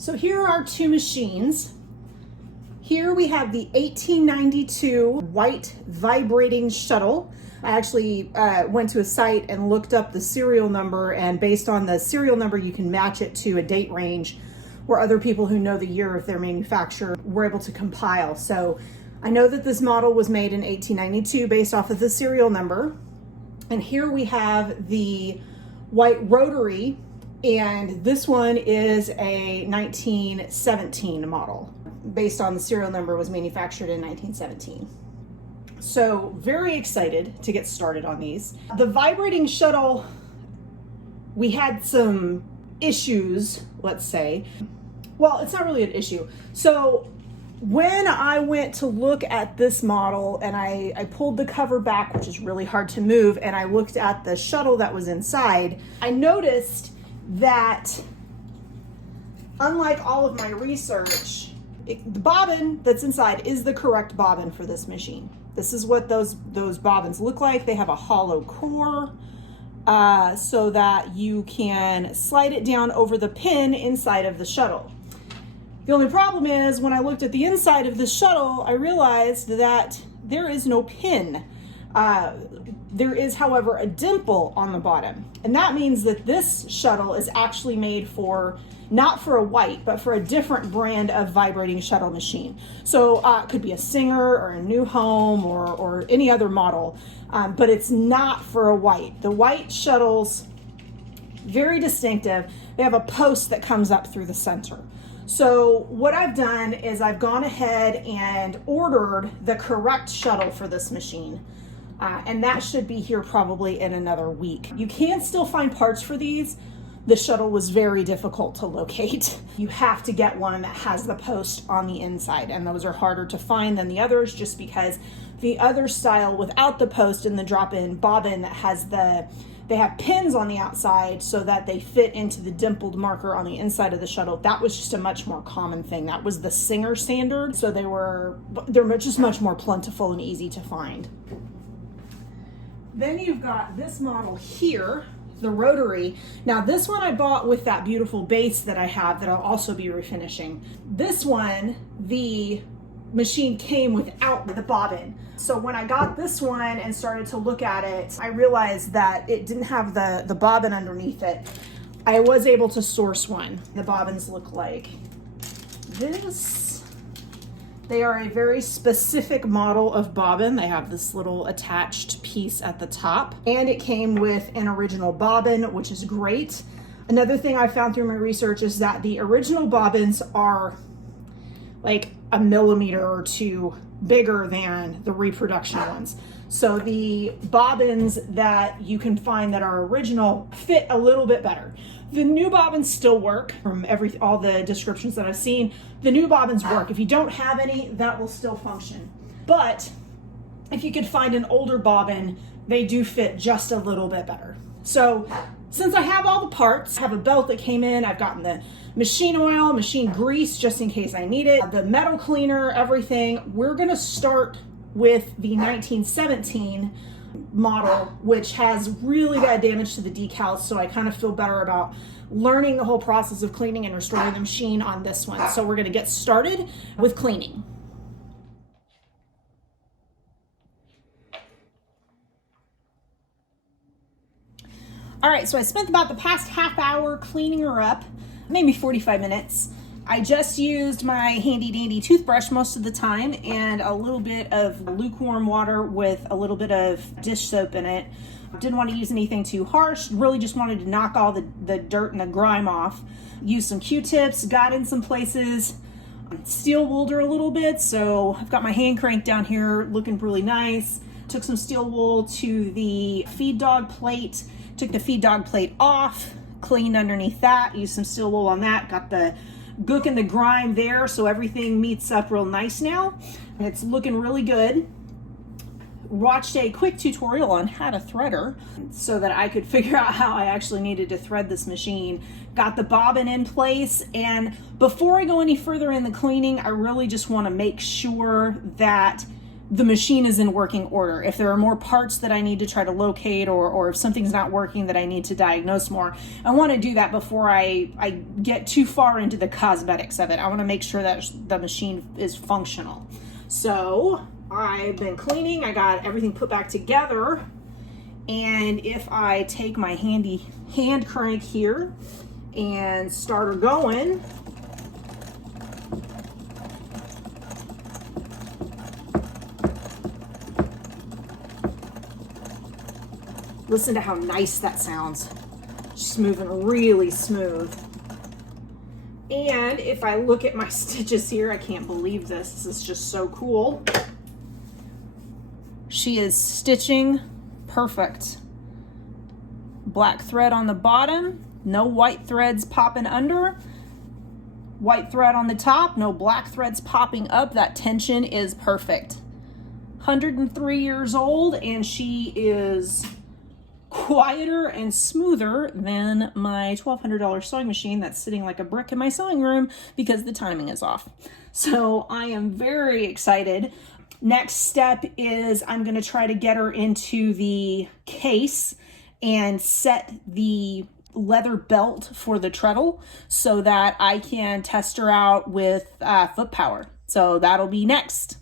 So here are our two machines. Here we have the 1892 white vibrating shuttle. I actually went to a site and looked up the serial number, and based on the serial number you can match it to a date range where other people who know the year of their manufacture were able to compile. So I know that this model was made in 1892 based off of the serial number. And here we have the White Rotary, and this one is a 1917 model. Based on the serial number, was manufactured in 1917. So very excited to get started on these. The vibrating shuttle, we had some issues, let's say. Well, it's not really an issue. So when I went to look at this model and I pulled the cover back, which is really hard to move, and I looked at the shuttle that was inside, I noticed that unlike all of my research, the bobbin that's inside is the correct bobbin for this machine. This is what those bobbins look like. They have a hollow core so that you can slide it down over the pin inside of the shuttle. The only problem is when I looked at the inside of the shuttle, I realized that there is no pin. There is, however, a dimple on the bottom. And that means that this shuttle is actually made for, not for a White, but for a different brand of vibrating shuttle machine. So it could be a Singer or a New Home or any other model, but it's not for a White. The White shuttles, very distinctive. They have a post that comes up through the center. So what I've done is I've gone ahead and ordered the correct shuttle for this machine. And that should be here probably in another week. You can still find parts for these. The shuttle was very difficult to locate. You have to get one that has the post on the inside, and those are harder to find than the others just because the other style without the post and the drop-in bobbin that has they have pins on the outside so that they fit into the dimpled marker on the inside of the shuttle. That was just a much more common thing. That was the Singer standard. So they're just much more plentiful and easy to find. Then you've got this model here, the Rotary. Now this one I bought with that beautiful base that I have that I'll also be refinishing. This one, the machine came without the bobbin. So when I got this one and started to look at it, I realized that it didn't have the bobbin underneath it. I was able to source one. The bobbins look like this. They are a very specific model of bobbin. They have this little attached piece at the top, and it came with an original bobbin, which is great. Another thing I found through my research is that the original bobbins are like a millimeter or two bigger than the reproduction ones. So the bobbins that you can find that are original fit a little bit better. The new bobbins still work. From all the descriptions that I've seen, the new bobbins work. If you don't have any, that will still function. But if you could find an older bobbin, they do fit just a little bit better. So since I have all the parts, I have a belt that came in, I've gotten the machine oil, machine grease, just in case I need it, the metal cleaner, everything. We're gonna start with the 1917 model, which has really bad damage to the decals, so I kind of feel better about learning the whole process of cleaning and restoring the machine on this one. So we're gonna get started with cleaning. All right, so I spent about the past half hour cleaning her up, maybe 45 minutes. I just used my handy dandy toothbrush most of the time and a little bit of lukewarm water with a little bit of dish soap in it. Didn't want to use anything too harsh, really just wanted to knock all the dirt and the grime off. Used some Q-tips, got in some places, steel wooled her a little bit, so I've got my hand crank down here looking really nice. Took some steel wool to the feed dog plate, took the feed dog plate off, cleaned underneath that, used some steel wool on that, got the gook and the grime there so everything meets up real nice now, and it's looking really good. Watched a quick tutorial on how to thread her so that I could figure out how I actually needed to thread this machine. Got the bobbin in place, and before I go any further in the cleaning, I really just want to make sure that the machine is in working order. If there are more parts that I need to try to locate, or if something's not working that I need to diagnose more, I want to do that before I get too far into the cosmetics of it. I want to make sure that the machine is functional. So I've been cleaning, I got everything put back together, and if I take my handy hand crank here and start her going, listen to how nice that sounds. She's moving really smooth. And if I look at my stitches here, I can't believe this. This is just so cool. She is stitching perfect. Black thread on the bottom, no white threads popping under. White thread on the top, no black threads popping up. That tension is perfect. 103 years old, and she is quieter and smoother than my $1,200 sewing machine that's sitting like a brick in my sewing room because the timing is off. So I am very excited. Next step is I'm going to try to get her into the case and set the leather belt for the treadle so that I can test her out with foot power. So that'll be next.